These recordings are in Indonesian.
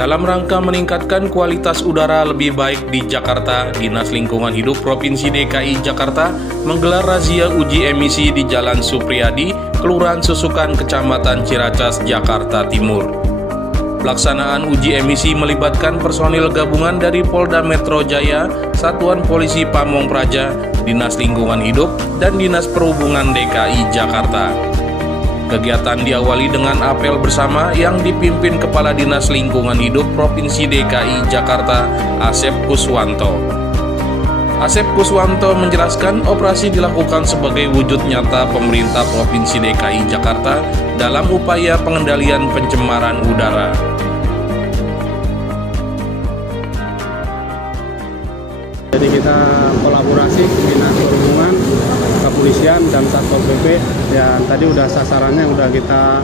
Dalam rangka meningkatkan kualitas udara lebih baik di Jakarta, Dinas Lingkungan Hidup Provinsi DKI Jakarta menggelar razia uji emisi di Jalan Supriyadi, Kelurahan Susukan, Kecamatan Ciracas, Jakarta Timur. Pelaksanaan uji emisi melibatkan personil gabungan dari Polda Metro Jaya, Satuan Polisi Pamong Praja, Dinas Lingkungan Hidup, dan Dinas Perhubungan DKI Jakarta. Kegiatan diawali dengan apel bersama yang dipimpin Kepala Dinas Lingkungan Hidup Provinsi DKI Jakarta, Asep Kuswanto. Asep Kuswanto menjelaskan operasi dilakukan sebagai wujud nyata pemerintah Provinsi DKI Jakarta dalam upaya pengendalian pencemaran udara. Jadi kita kolaborasi Dinas Perhubungan, Kepolisian, dan Satpol PP. Dan tadi udah sasarannya udah kita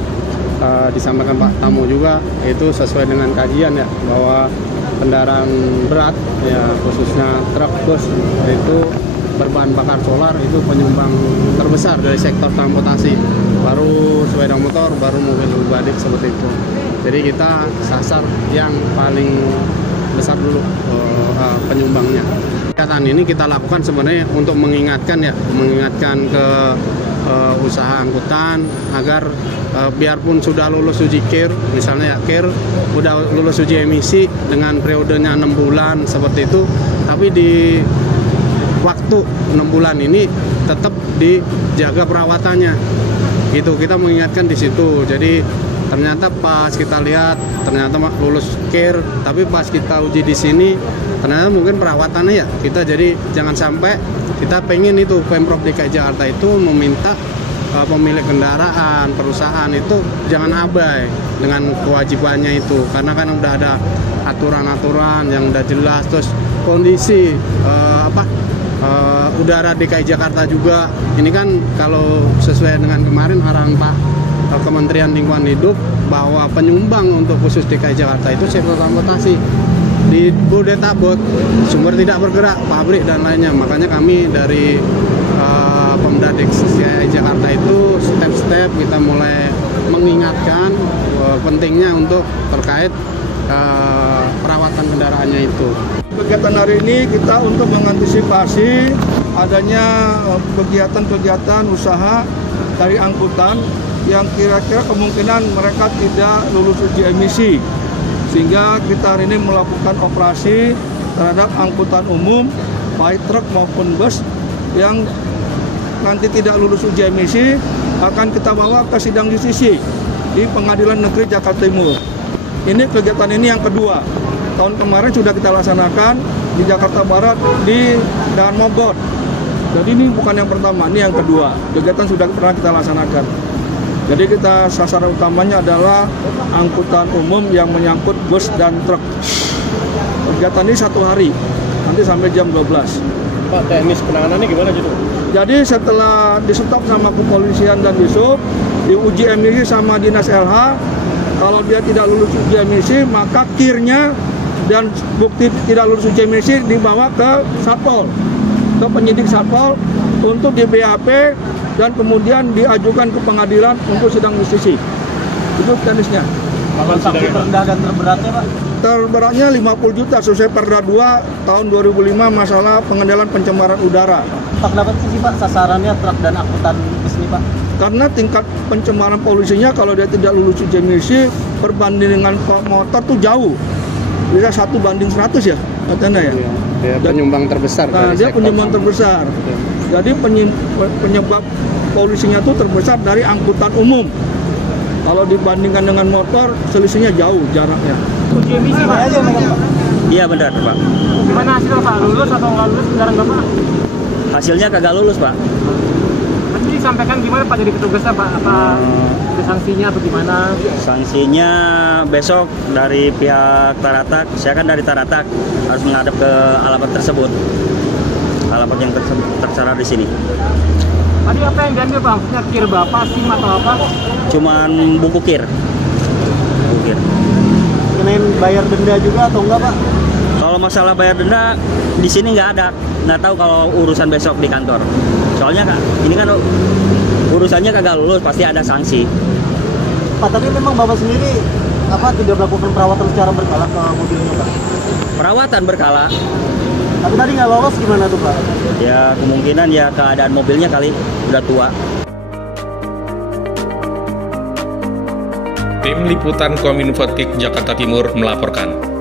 disampaikan Pak Tamu juga, itu sesuai dengan kajian ya, bahwa kendaraan berat ya khususnya truk bus itu berbahan bakar solar itu penyumbang terbesar dari sektor transportasi, baru sepeda motor, baru mobil pribadi seperti itu. Jadi kita sasar yang paling besar dulu penyumbangnya. Kegiatan ini kita lakukan sebenarnya untuk mengingatkan ke usaha angkutan agar biarpun sudah lulus uji KIR, misalnya ya KIR udah lulus uji emisi dengan periodenya 6 bulan seperti itu, tapi di waktu 6 bulan ini tetap dijaga perawatannya. Gitu, kita mengingatkan di situ. Jadi ternyata pas kita lihat ternyata lulus KIR, tapi pas kita uji di sini ternyata mungkin perawatannya ya kita, jadi jangan sampai kita pengen itu Pemprov DKI Jakarta itu meminta pemilik kendaraan, perusahaan itu jangan abai dengan kewajibannya itu, karena kan udah ada aturan-aturan yang udah jelas. Terus kondisi udara DKI Jakarta juga ini kan kalau sesuai dengan kemarin arahan Pak Kementerian Lingkungan Hidup bahwa penyumbang untuk khusus DKI Jakarta itu sektor transportasi. Di Bodetabek sumber tidak bergerak, pabrik dan lainnya. Makanya kami dari Pemda DKI Jakarta itu step-step kita mulai mengingatkan pentingnya untuk terkait perawatan kendaraannya itu. Kegiatan hari ini kita untuk mengantisipasi adanya kegiatan-kegiatan usaha dari angkutan yang kira-kira kemungkinan mereka tidak lulus uji emisi, sehingga kita hari ini melakukan operasi terhadap angkutan umum baik truk maupun bus yang nanti tidak lulus uji emisi akan kita bawa ke sidang justisi di Pengadilan Negeri Jakarta Timur. Ini kegiatan ini yang kedua. Tahun kemarin sudah kita laksanakan di Jakarta Barat di Daan Mogot. Jadi ini bukan yang pertama, ini yang kedua. Kegiatan sudah pernah kita laksanakan. Jadi kita sasaran utamanya adalah angkutan umum yang menyangkut bus dan truk. Kegiatan ini 1 hari, nanti sampai jam 12. Pak, teknis penanganannya gimana gitu? Jadi setelah di-stop sama kepolisian dan Disub, diuji emisi sama Dinas LH, kalau dia tidak lulus uji emisi, maka KIR-nya dan bukti tidak lulus uji emisi dibawa ke Satpol, ke penyidik Satpol untuk di BAP dan kemudian diajukan ke pengadilan untuk sidang justisi. Itu teknisnya. Sanksi terendah dan terberatnya Pak? Terberatnya 50 juta sesuai Perda 2 tahun 2005 masalah pengendalian pencemaran udara. Pak, kenapa sih Pak sasarannya truk dan angkutan di sini Pak? Karena tingkat pencemaran polusinya kalau dia tidak lulus uji emisi perbanding dengan motor tuh jauh. Bisa 1:100 ya katanya ya. Dia penyumbang terbesar. Nah, dia penyumbang terbesar. Jadi penyebab polusinya itu terbesar dari angkutan umum. Kalau dibandingkan dengan motor, selisihnya jauh jaraknya. Uji emisi Pak? Iya benar Pak. Gimana hasilnya Pak? Lulus atau nggak lulus kendaraan Bapak? Hasilnya kagak lulus Pak. Nanti disampaikan gimana Pak dari petugasnya Pak? Apa ada sanksinya atau gimana? Sanksinya besok dari pihak Taratak. Saya kan dari Taratak harus menghadap ke alamat tersebut. Alamat yang tertera di sini. Tadi apa yang diambil Pak? Maksudnya KIR Bapak, SIM atau apa? Cuman buku KIR. Buku KIR. Kenain bayar denda juga atau enggak Pak? Kalau masalah bayar denda di sini nggak ada. Nggak tahu kalau urusan besok di kantor. Soalnya Kak, ini kan urusannya kagak lulus pasti ada sanksi. Pak, tapi memang Bapak sendiri tidak melakukan perawatan secara berkala ke mobilnya, Pak? Perawatan berkala. Tapi tadi nggak lolos gimana tuh, Pak? Ya kemungkinan ya keadaan mobilnya kali udah tua. Tim Liputan Kominfo Jakarta Timur melaporkan.